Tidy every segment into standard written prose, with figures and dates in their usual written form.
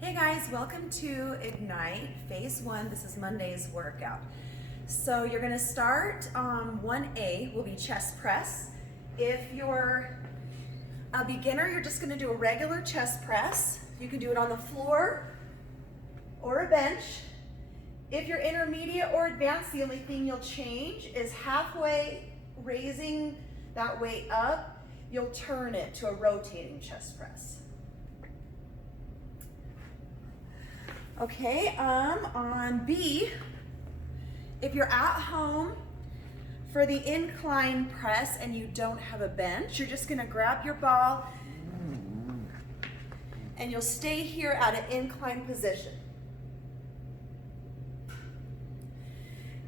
Hey guys, welcome to Ignite Phase 1. This is Monday's workout. So you're going to start 1A will be chest press. If you're a beginner, you're just going to do a regular chest press. You can do it on the floor or a bench. If you're intermediate or advanced, the only thing you'll change is halfway raising that weight up, you'll turn it to a rotating chest press. Okay, on B, if you're at home for the incline press and you don't have a bench, you're just gonna grab your ball and you'll stay here at an incline position.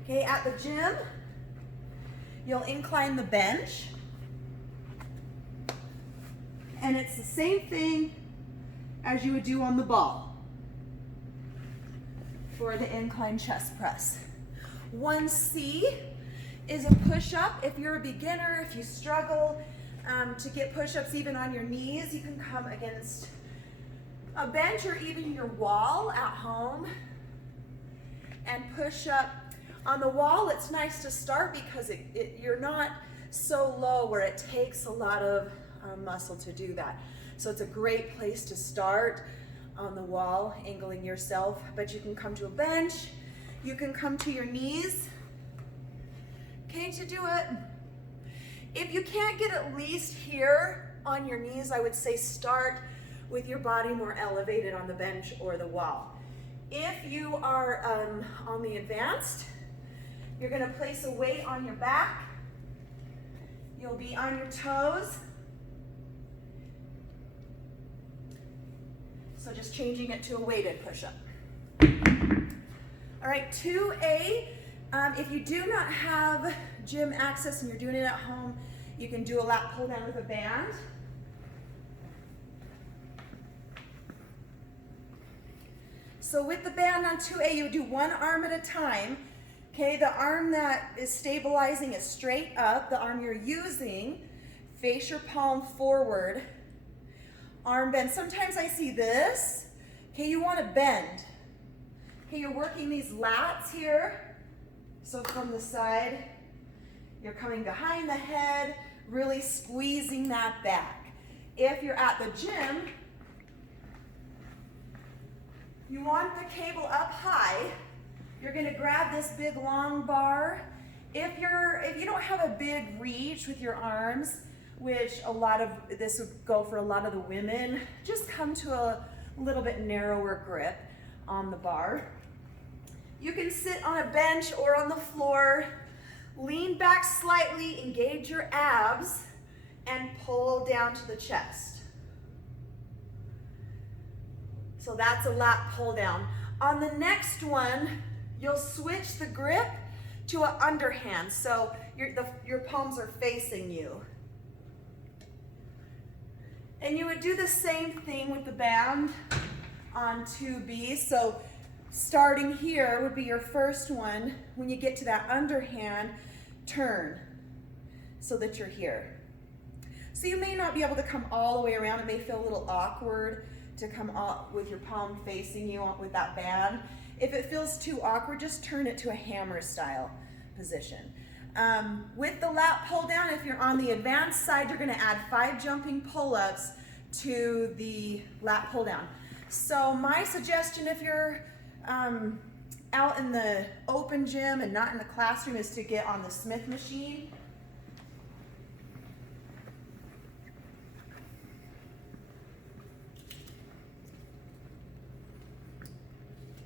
Okay, at the gym, you'll incline the bench. And it's the same thing as you would do on the ball for the incline chest press. 1C is a push-up. If you're a beginner, if you struggle to get push-ups even on your knees, you can come against a bench or even your wall at home and push up. On the wall, it's nice to start because you're not so low where it takes a lot of muscle to do that. So it's a great place to start on the wall, angling yourself, but you can come to a bench, you can come to your knees, okay, to do it. If you can't get at least here on your knees, I would say start with your body more elevated on the bench or the wall. If you are on the advanced, you're gonna place a weight on your back, you'll be on your toes. So just changing it to a weighted push-up. All right, 2A, if you do not have gym access and you're doing it at home, you can do a lat pull down with a band. So with the band on 2A, you would do one arm at a time. Okay, the arm that is stabilizing is straight up. The arm you're using, face your palm forward. Arm bend. Sometimes I see this. Okay, you want to bend. Okay, you're working these lats here. So from the side, you're coming behind the head, really squeezing that back. If you're at the gym, you want the cable up high. You're going to grab this big long bar. If you don't have a big reach with your arms, which this would go for a lot of the women, just come to a little bit narrower grip on the bar. You can sit on a bench or on the floor, lean back slightly, engage your abs, and pull down to the chest. So that's a lat pull down. On the next one, you'll switch the grip to an underhand, so your palms are facing you. And you would do the same thing with the band on 2B. So starting here would be your first one. When you get to that underhand, turn so that you're here. So you may not be able to come all the way around. It may feel a little awkward to come up with your palm facing you with that band. If it feels too awkward, just turn it to a hammer style position. With the lat pull down, if you're on the advanced side, you're gonna add 5 jumping pull-ups to the lat pull down. So my suggestion, if you're out in the open gym and not in the classroom, is to get on the Smith machine.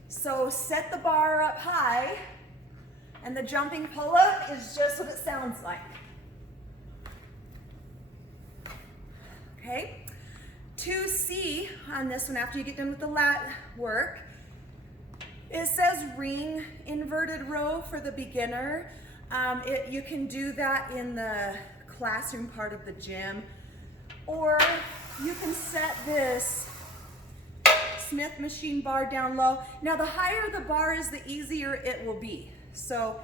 So set the bar up high, and the jumping pull-up is just what it sounds like. Okay, 2C on this one, after you get done with the lat work, it says ring inverted row for the beginner. You can do that in the classroom part of the gym, or you can set this Smith machine bar down low. Now the higher the bar is, the easier it will be. So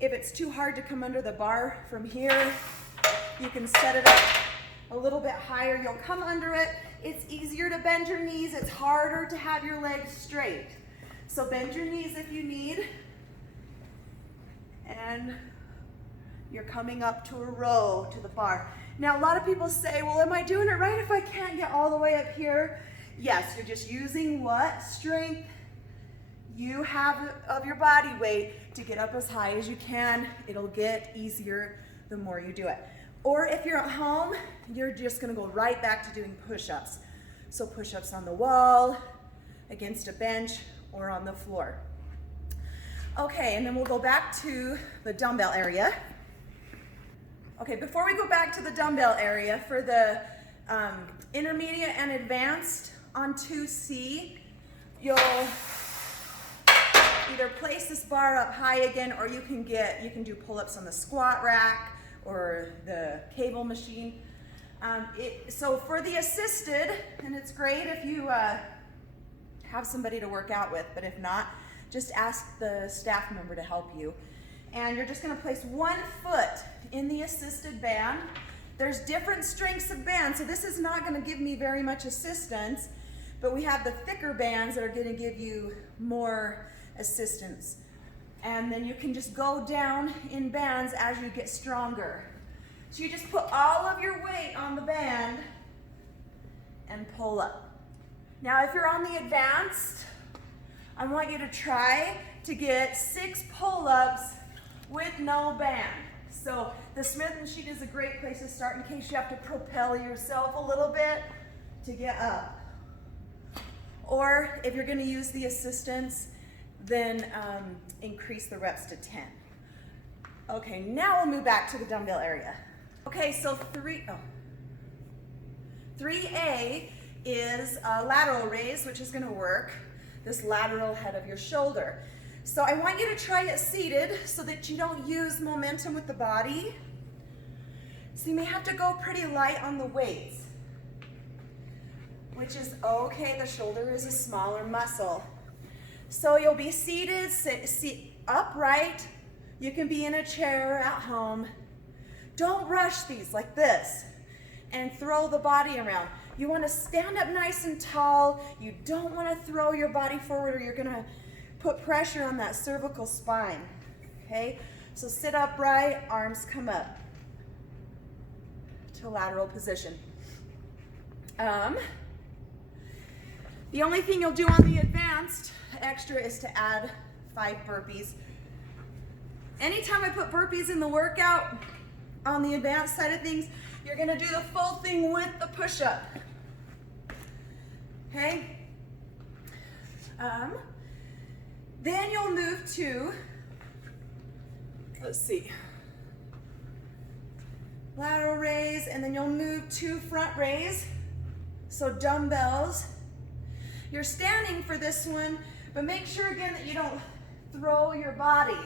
if it's too hard to come under the bar from here, you can set it up a little bit higher. You'll come under it. It's easier to bend your knees. It's harder to have your legs straight. So bend your knees if you need. And you're coming up to a row to the bar. Now, a lot of people say, well, am I doing it right if I can't get all the way up here? Yes, you're just using what strength you have of your body weight to get up as high as you can. It'll get easier the more you do it. Or if you're at home, you're just gonna go right back to doing push-ups. So push-ups on the wall, against a bench, or on the floor. Okay, and then we'll go back to the dumbbell area. Okay, before we go back to the dumbbell area, for the intermediate and advanced on 2C, you'll either place this bar up high again, or you can do pull-ups on the squat rack or the cable machine. So for the assisted, and it's great if you have somebody to work out with, but if not, just ask the staff member to help you. And you're just gonna place one foot in the assisted band. There's different strengths of bands, so this is not gonna give me very much assistance, but we have the thicker bands that are gonna give you more assistance. And then you can just go down in bands as you get stronger. So you just put all of your weight on the band and pull up. Now, if you're on the advanced, I want you to try to get 6 pull-ups with no band. So the Smith machine is a great place to start in case you have to propel yourself a little bit to get up. Or if you're gonna use the assistance, then increase the reps to 10. Okay, now we'll move back to the dumbbell area. Okay, so 3A is a lateral raise, which is gonna work this lateral head of your shoulder. So I want you to try it seated so that you don't use momentum with the body. So you may have to go pretty light on the weights, which is okay. The shoulder is a smaller muscle. So you'll be seated, sit upright. You can be in a chair at home. Don't rush these like this and throw the body around. You want to stand up nice and tall. You don't want to throw your body forward, or you're going to put pressure on that cervical spine. Okay? So sit upright, arms come up to lateral position. The only thing you'll do on the advanced extra is to add 5 burpees. Anytime I put burpees in the workout on the advanced side of things, you're gonna do the full thing with the push-up. Okay? Then you'll move to, let's see, lateral raise, and then you'll move to front raise. So dumbbells. You're standing for this one, but make sure again that you don't throw your body.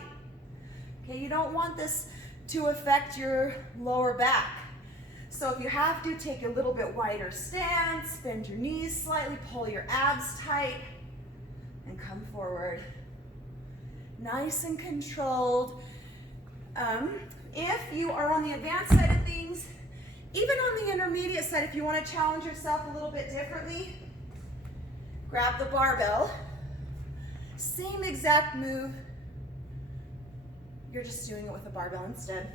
Okay, you don't want this to affect your lower back. So if you have to, take a little bit wider stance, bend your knees slightly, pull your abs tight, and come forward. Nice and controlled. If you are on the advanced side of things, even on the intermediate side, if you want to challenge yourself a little bit differently, grab the barbell. Same exact move. You're just doing it with a barbell instead.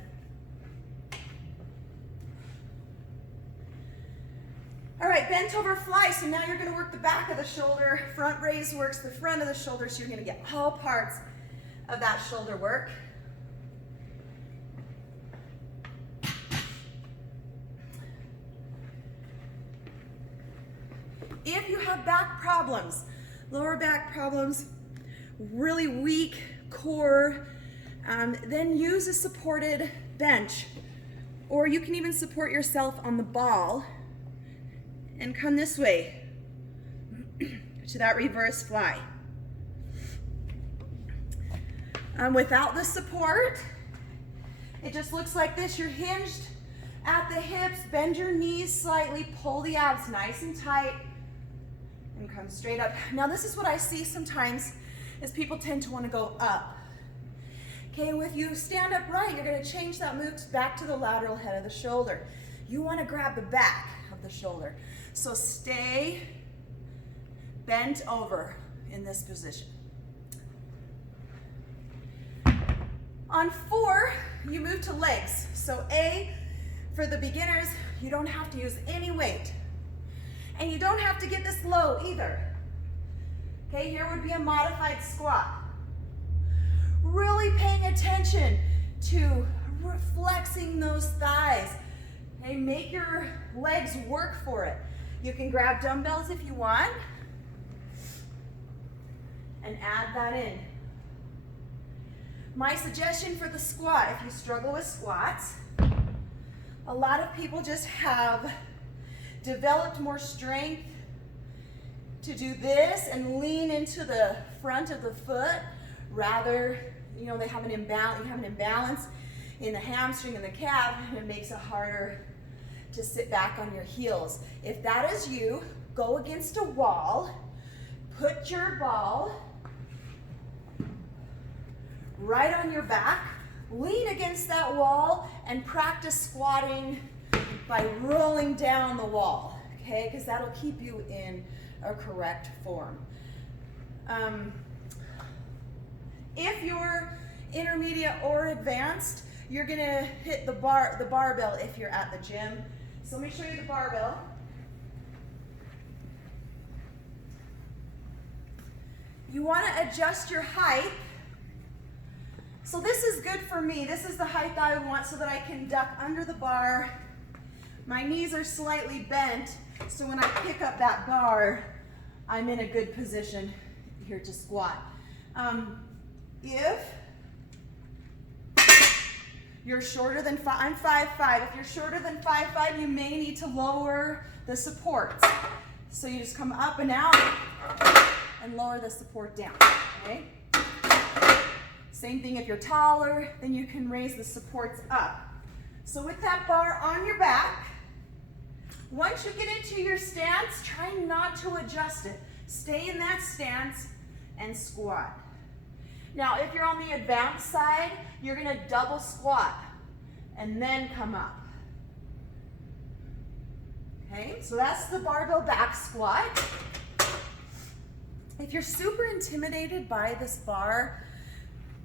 All right, bent over fly. So now you're going to work the back of the shoulder. Front raise works the front of the shoulder, so you're going to get all parts of that shoulder work. If you have back problems, lower back problems, really weak core, then use a supported bench, or you can even support yourself on the ball and come this way to that reverse fly. Without the support, it just looks like this. You're hinged at the hips, bend your knees slightly, pull the abs nice and tight, and come straight up. Now this is what I see sometimes, is people tend to want to go up. Okay, if you stand up right, you're going to change that move back to the lateral head of the shoulder. You want to grab the back of the shoulder. So stay bent over in this position. On 4, you move to legs. So A, for the beginners, you don't have to use any weight. And you don't have to get this low either. Okay, here would be a modified squat. Really paying attention to flexing those thighs. Okay, make your legs work for it. You can grab dumbbells if you want and add that in. My suggestion for the squat, if you struggle with squats, a lot of people just have developed more strength to do this and lean into the front of the foot rather, you know, they have an imbalance, you have an imbalance in the hamstring and the calf, and it makes it harder to sit back on your heels. If that is you, go against a wall, put your ball right on your back, lean against that wall, and practice squatting by rolling down the wall, okay? Because that'll keep you in a correct form. If you're intermediate or advanced, you're gonna hit the barbell if you're at the gym. So let me show you the barbell. You wanna adjust your height. So this is good for me. This is the height that I want so that I can duck under the bar. My knees are slightly bent, so when I pick up that bar, I'm in a good position here to squat. If you're shorter than I'm 5'5". If you're shorter than 5'5", you may need to lower the supports. So you just come up and out and lower the support down, okay? Same thing if you're taller, then you can raise the supports up. So with that bar on your back, once you get into your stance, try not to adjust it. Stay in that stance and squat. Now, if you're on the advanced side, you're gonna double squat and then come up. Okay, so that's the barbell back squat. If you're super intimidated by this bar,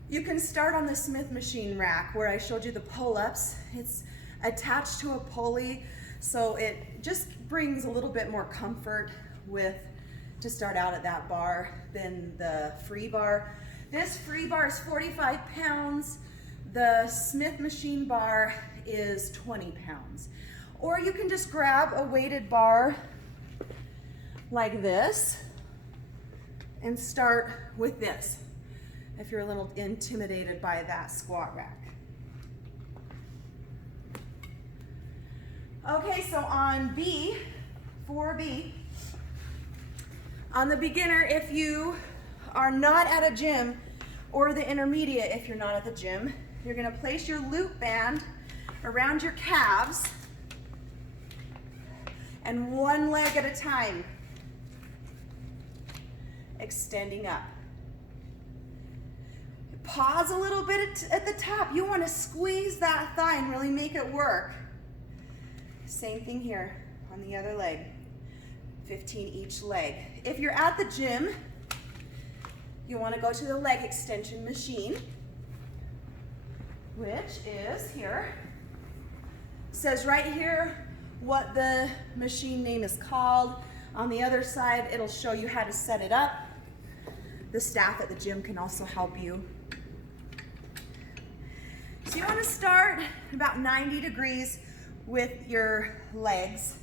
you can start on the Smith machine rack where I showed you the pull-ups. It's attached to a pulley, so it just brings a little bit more comfort to start out at that bar than the free bar. This free bar is 45 pounds. The Smith machine bar is 20 pounds. Or you can just grab a weighted bar like this and start with this if you're a little intimidated by that squat rack. Okay, so on B, 4B, on the beginner, if you are not at a gym, or the intermediate, if you're not at the gym, you're gonna place your loop band around your calves and one leg at a time, extending up. Pause a little bit at the top. You wanna squeeze that thigh and really make it work. Same thing here on the other leg. 15 each leg. If you're at the gym, you want to go to the leg extension machine, which is here. It says right here what the machine name is called. On the other side, it'll show you how to set it up. The staff at the gym can also help you. So you want to start about 90 degrees with your legs.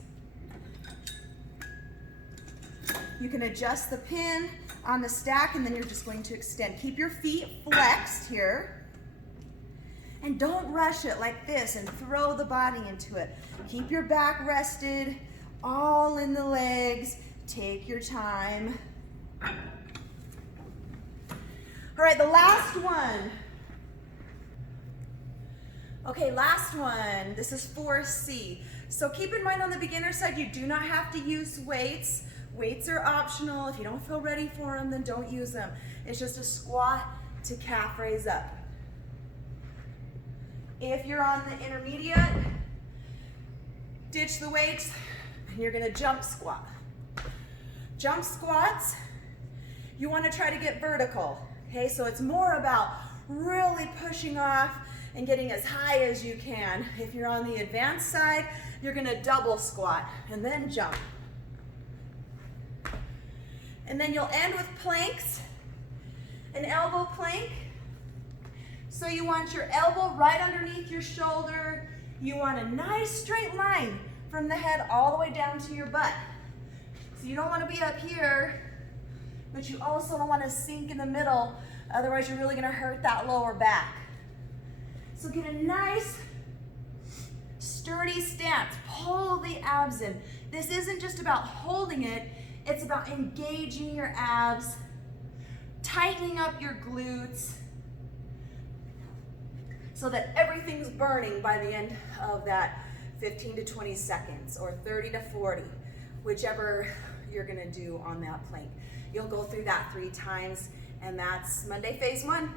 You can adjust the pin on the stack and then you're just going to extend. Keep your feet flexed here and don't rush it like this and throw the body into it. Keep your back rested, all in the legs. Take your time. All right, the last one. Okay, last one. This is 4C. So keep in mind on the beginner side, you do not have to use weights. Weights are optional. If you don't feel ready for them, then don't use them. It's just a squat to calf raise up. If you're on the intermediate, Ditch the weights, and you're gonna jump squat. Jump squats, you wanna try to get vertical, okay? So it's more about really pushing off and getting as high as you can. If you're on the advanced side, you're gonna double squat and then jump. And then you'll end with planks, an elbow plank. So you want your elbow right underneath your shoulder. You want a nice straight line from the head all the way down to your butt. So you don't want to be up here, but you also don't want to sink in the middle. Otherwise, you're really going to hurt that lower back. So get a nice, sturdy stance. Pull the abs in. This isn't just about holding it. It's about engaging your abs, tightening up your glutes, so that everything's burning by the end of that 15 to 20 seconds or 30 to 40, whichever you're gonna do on that plank. You'll go through that 3 times, and that's Monday phase 1.